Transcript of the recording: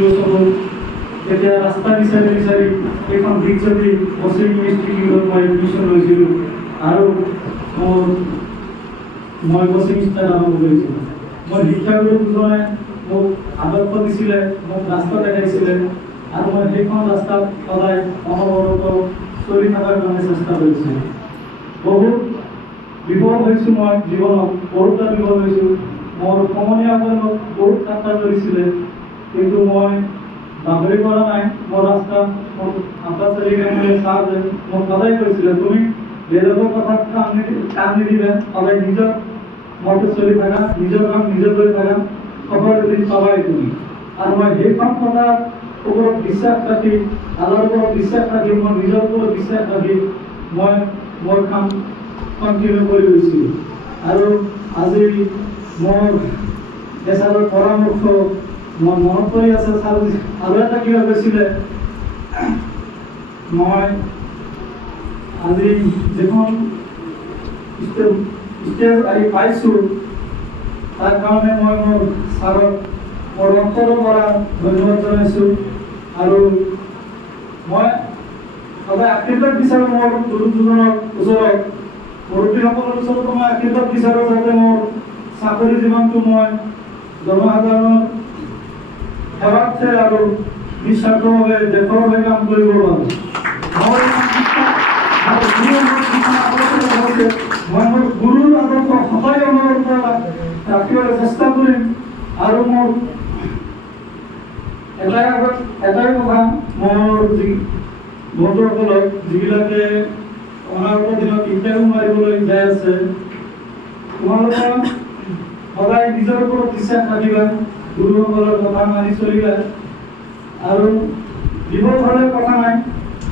চিৰচবুৰ তেতিয়া ৰাস্তা বিচাৰি বিচাৰি এইখন দীক্ষাতি বছৰি ইনষ্টিটিউটত মই এডমিশ্যন লৈছিলোঁ আৰু মই কোচিং ষ্টাৰ্ট আৰম্ভ কৰিছিলোঁ। মই শিক্ষাগুৰু দুজনে মোক আদৰ্শ দিছিলে, মোক ৰাস্তা দেখাইছিলে আৰু মই সেইখন ৰাস্তাত সদায় অনবৰত চলি থকাৰ কাৰণে চেষ্টা কৰিছিলোঁ। বহুত বিফল হৈছোঁ মই জীৱনত, বহুতটা বিফল হৈছোঁ। মোৰ সমনীয়াসকলে মোক বহুত ঠাট্টা কৰিছিলে, কিন্তু মই বাগৰি পৰা নাই। মোৰ ৰাস্তাত মোৰ আটা চাৰিআলি ছাৰে মোক সদায় কৈছিলে, তুমি বেলেগৰ কথাত কাম নিদিবা, সদায় নিজৰ মতে চলি থাকা, নিজৰ কাম নিজৰ কৰি থাকা, সফল এদিন পাবাই তুমি। আৰু মই সেইখন কথাৰ ওপৰত বিশ্বাস ৰাখি, আল্লাহৰ ওপৰত বিশ্বাস ৰাখি, মই নিজৰ ওপৰত বিশ্বাস ৰাখি মই মোৰ কাম কণ্টিনিউ কৰি গৈছিলোঁ। আৰু আজি মোৰ এছাৰৰ পৰামৰ্শ মোৰ মনত পৰি আছে। ছাৰ আৰু এটা কিবা কৈছিলে, মই আজি যিখন ষ্টেজ আহি পাইছোঁ তাৰ কাৰণে মই মোৰ ছাৰক মোৰ অন্তৰৰ পৰা ধন্যবাদ জনাইছোঁ। আৰু মই সদায় আশীৰ্বাদ বিচাৰোঁ মোৰ গুৰু দুজনৰ ওচৰত, মুৰব্বীসকলৰ ওচৰতো মই আশীৰ্বাদ বিচাৰোঁ যাতে মোৰ চাকৰি জীৱনটো মই জনসাধাৰণৰ সেৱাৰ্থে আৰু নিস্বাৰ্থভাৱে দেশৰ হৈ কাম কৰিব পাৰোঁ। মই মোৰ গুৰুৰ আদৰ্শ সদায় অনুসৰণ ৰাখিবলৈ চেষ্টা কৰিম। আৰু মোৰ এটাই কথা, মোৰ বন্ধুসকলক যিবিলাকে অনাগত দিনত ইণ্টাৰভিউ মাৰিবলৈ যাই আছে, তোমালোকে সদায় নিজৰ ওপৰত বিশ্বাস ৰাখিবা, গুৰুসকলৰ কথা মানি চলিবা। আৰু বিফল হ'লে কথা নাই,